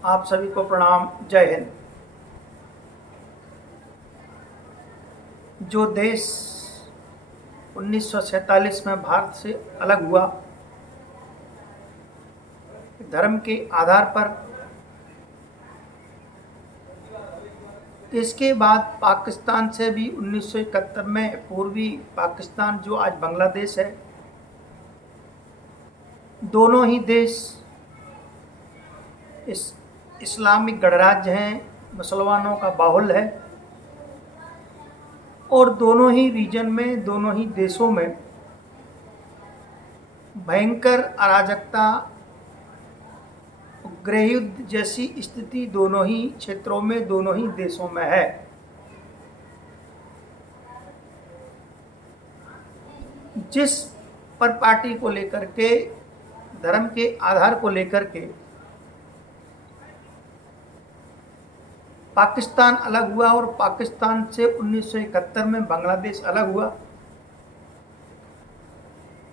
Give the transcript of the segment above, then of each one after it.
आप सभी को प्रणाम। जय हिंद। जो देश 1947 में भारत से अलग हुआ, धर्म के आधार पर, इसके बाद पाकिस्तान से भी 1971 में पूर्वी पाकिस्तान जो आज बांग्लादेश है, दोनों ही देश इस्लामिक गणराज्य हैं, मुसलमानों का बाहुल्य है और दोनों ही रीजन में, दोनों ही देशों में भयंकर अराजकता, गृह युद्ध जैसी स्थिति दोनों ही क्षेत्रों में, दोनों ही देशों में है। जिस पर पार्टी को लेकर के, धर्म के आधार को लेकर के पाकिस्तान अलग हुआ और पाकिस्तान से 1971 में बांग्लादेश अलग हुआ,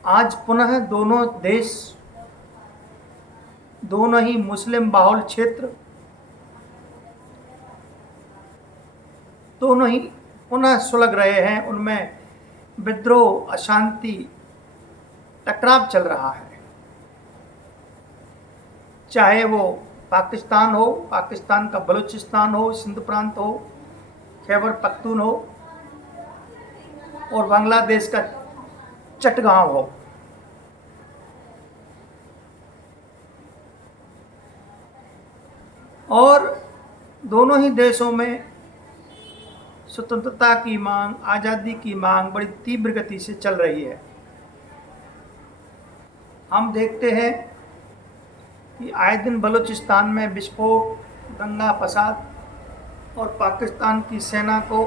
आज पुनः दोनों देश, दोनों ही मुस्लिम बाहुल क्षेत्र, दोनों ही पुनः सुलग रहे हैं। उनमें विद्रोह, अशांति, टकराव चल रहा है। चाहे वो पाकिस्तान हो, पाकिस्तान का बलूचिस्तान हो, सिंध प्रांत हो, खैबर पख्तून हो और बांग्लादेश का चटगांव हो। और दोनों ही देशों में स्वतंत्रता की मांग, आज़ादी की मांग बड़ी तीव्र गति से चल रही है। हम देखते हैं कि आए दिन बलूचिस्तान में विस्फोट, दंगा फसाद और पाकिस्तान की सेना को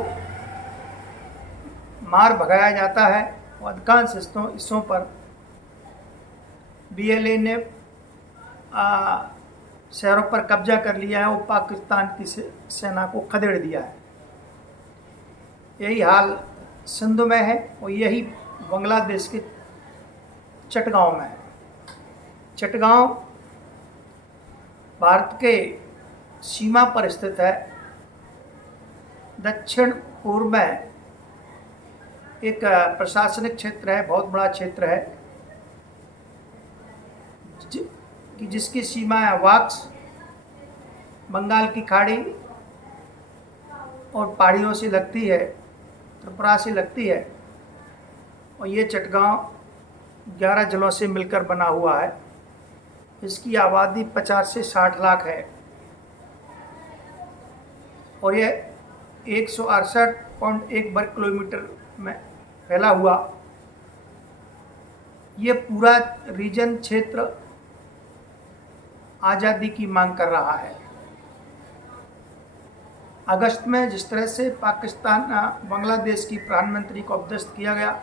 मार भगाया जाता है और अधिकांश हिस्सों पर BLA ने शहरों पर कब्जा कर लिया है और पाकिस्तान की सेना को खदेड़ दिया है। यही हाल सिंध में है और यही बांग्लादेश के चटगांव में है। चटगांव भारत के सीमा पर स्थित है। दक्षिण पूर्व में एक प्रशासनिक क्षेत्र है, बहुत बड़ा क्षेत्र है, जिसकी सीमा है वाक्स, बंगाल की खाड़ी और पहाड़ियों से लगती है, त्रिपुरा से लगती है। और ये चटगांव 11 जिलों से मिलकर बना हुआ है। इसकी आबादी 50 से 60 लाख है और ये 168.1 वर्ग किलोमीटर में फैला हुआ ये पूरा रीजन, क्षेत्र आज़ादी की मांग कर रहा है। अगस्त में जिस तरह से बांग्लादेश की प्रधानमंत्री को अपदस्थ किया गया,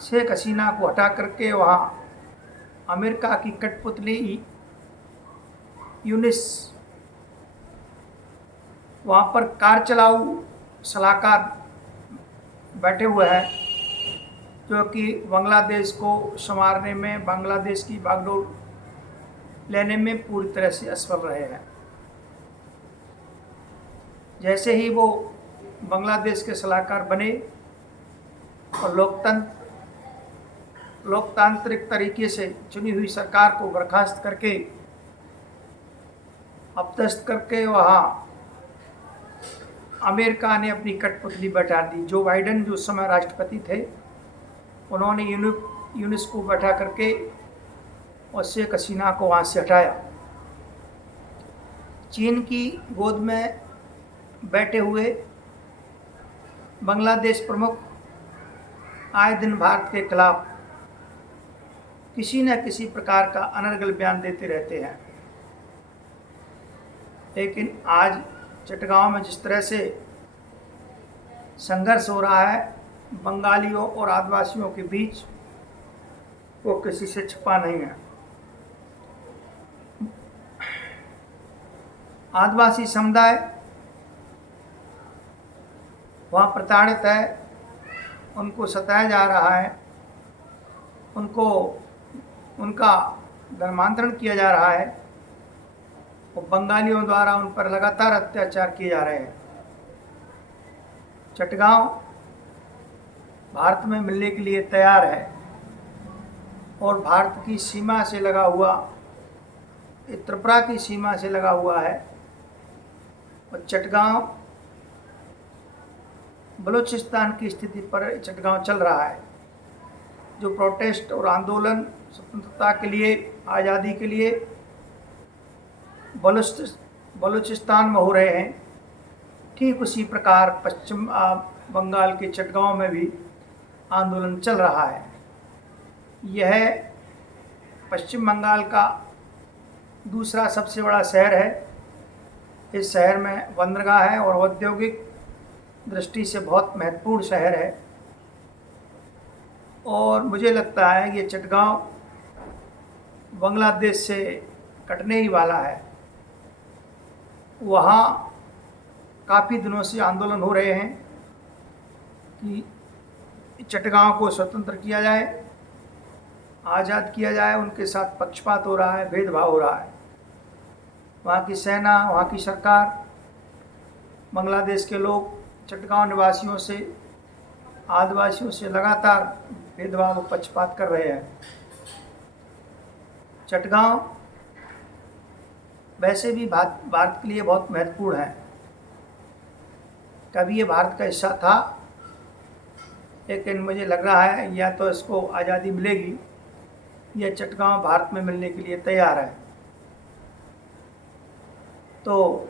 शेख हसीना को हटा करके वहाँ अमेरिका की कठपुतली यूनिस वहाँ पर कार चलाऊ सलाहकार बैठे हुए हैं, जो कि बांग्लादेश को संवारने में, बांग्लादेश की बागडोर लेने में पूरी तरह से असफल रहे हैं। जैसे ही वो बांग्लादेश के सलाहकार बने और लोकतांत्रिक तरीके से चुनी हुई सरकार को बर्खास्त करके, अपदस्थ करके, वहाँ अमेरिका ने अपनी कठपुतली बैठा दी। जो बाइडेन जो उस समय राष्ट्रपति थे, उन्होंने यूनिस को बैठा करके और शेख हसीना को वहाँ से हटाया। चीन की गोद में बैठे हुए बांग्लादेश प्रमुख आए दिन भारत के खिलाफ किसी न किसी प्रकार का अनर्गल बयान देते रहते हैं। लेकिन आज चटगांव में जिस तरह से संघर्ष हो रहा है बंगालियों और आदिवासियों के बीच, वो किसी से छिपा नहीं है। आदिवासी समुदाय वहाँ प्रताड़ित है, उनको सताया जा रहा है, उनका धर्मांतरण किया जा रहा है और बंगालियों द्वारा उन पर लगातार अत्याचार किए जा रहे हैं। चटगांव भारत में मिलने के लिए तैयार है और भारत की सीमा से लगा हुआ, त्रिपुरा की सीमा से लगा हुआ है। और चटगांव बलूचिस्तान की स्थिति पर चटगांव चल रहा है। जो प्रोटेस्ट और आंदोलन स्वतंत्रता के लिए, आज़ादी के लिए बलूचिस्तान में हो रहे हैं, ठीक उसी प्रकार पश्चिम बंगाल के चटगांव में भी आंदोलन चल रहा है। यह पश्चिम बंगाल का दूसरा सबसे बड़ा शहर है। इस शहर में बंदरगाह है और औद्योगिक दृष्टि से बहुत महत्वपूर्ण शहर है। और मुझे लगता है कि ये चटगांव बांग्लादेश से कटने ही वाला है। वहाँ काफ़ी दिनों से आंदोलन हो रहे हैं कि चटगांव को स्वतंत्र किया जाए, आज़ाद किया जाए। उनके साथ पक्षपात हो रहा है, भेदभाव हो रहा है। वहाँ की सेना, वहाँ की सरकार, बांग्लादेश के लोग चटगांव निवासियों से, आदिवासियों से लगातार भेदभाव और पक्षपात कर रहे हैं। चटगांव वैसे भी भारत के लिए बहुत महत्वपूर्ण है। कभी ये भारत का हिस्सा था, लेकिन मुझे लग रहा है या तो इसको आज़ादी मिलेगी या चटगांव भारत में मिलने के लिए तैयार है। तो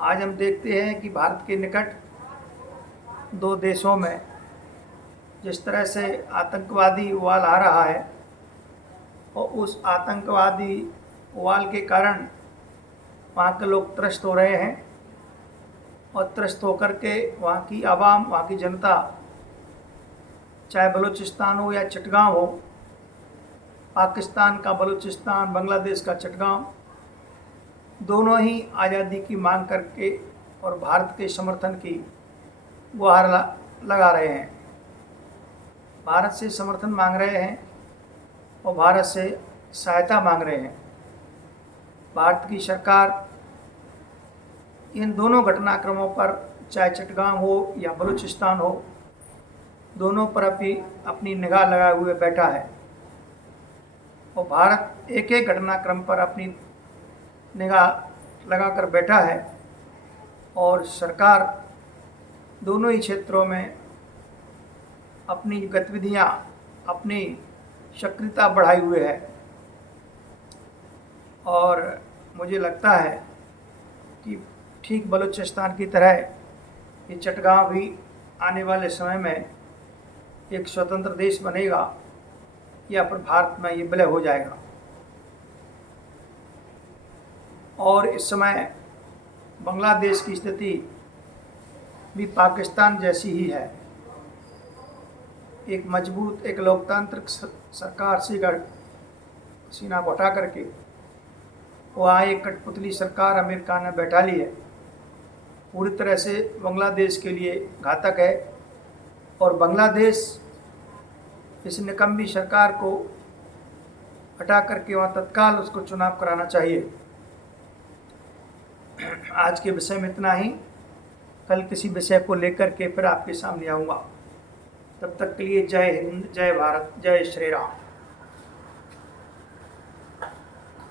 आज हम देखते हैं कि भारत के निकट दो देशों में जिस तरह से आतंकवादी उबाल आ रहा है, और उस आतंकवादी उबाल के कारण वहाँ के लोग त्रस्त हो रहे हैं। और त्रस्त होकर के वहाँ की आवाम, वहाँ की जनता, चाहे बलूचिस्तान हो या चटगांव हो, पाकिस्तान का बलूचिस्तान, बांग्लादेश का चटगांव, दोनों ही आज़ादी की मांग करके और भारत के समर्थन की गुहार लगा रहे हैं। भारत से समर्थन मांग रहे हैं और भारत से सहायता मांग रहे हैं। भारत की सरकार इन दोनों घटनाक्रमों पर, चाहे चटगांव हो या बलूचिस्तान हो, दोनों पर अपनी निगाह लगाए हुए बैठा है। और भारत एक एक घटनाक्रम पर अपनी निगाह लगाकर बैठा है। और सरकार दोनों ही क्षेत्रों में अपनी गतिविधियां, अपनी सक्रियता बढ़ाए हुए है। और मुझे लगता है कि ठीक बलूचिस्तान की तरह ये चटगांव भी आने वाले समय में एक स्वतंत्र देश बनेगा या फिर भारत में ये विलय हो जाएगा। और इस समय बांग्लादेश की स्थिति भी पाकिस्तान जैसी ही है। एक मजबूत, एक लोकतांत्रिक सरकार से सीना को हटा करके वहाँ एक कठपुतली सरकार अमेरिका ने बैठा ली है। पूरी तरह से बांग्लादेश के लिए घातक है। और बांग्लादेश इस निकम्मी सरकार को हटा करके वहाँ तत्काल उसको चुनाव कराना चाहिए। आज के विषय में इतना ही। कल किसी विषय को लेकर के फिर आपके सामने आऊँगा। तब तक के लिए जय हिंद, जय भारत, जय श्री राम।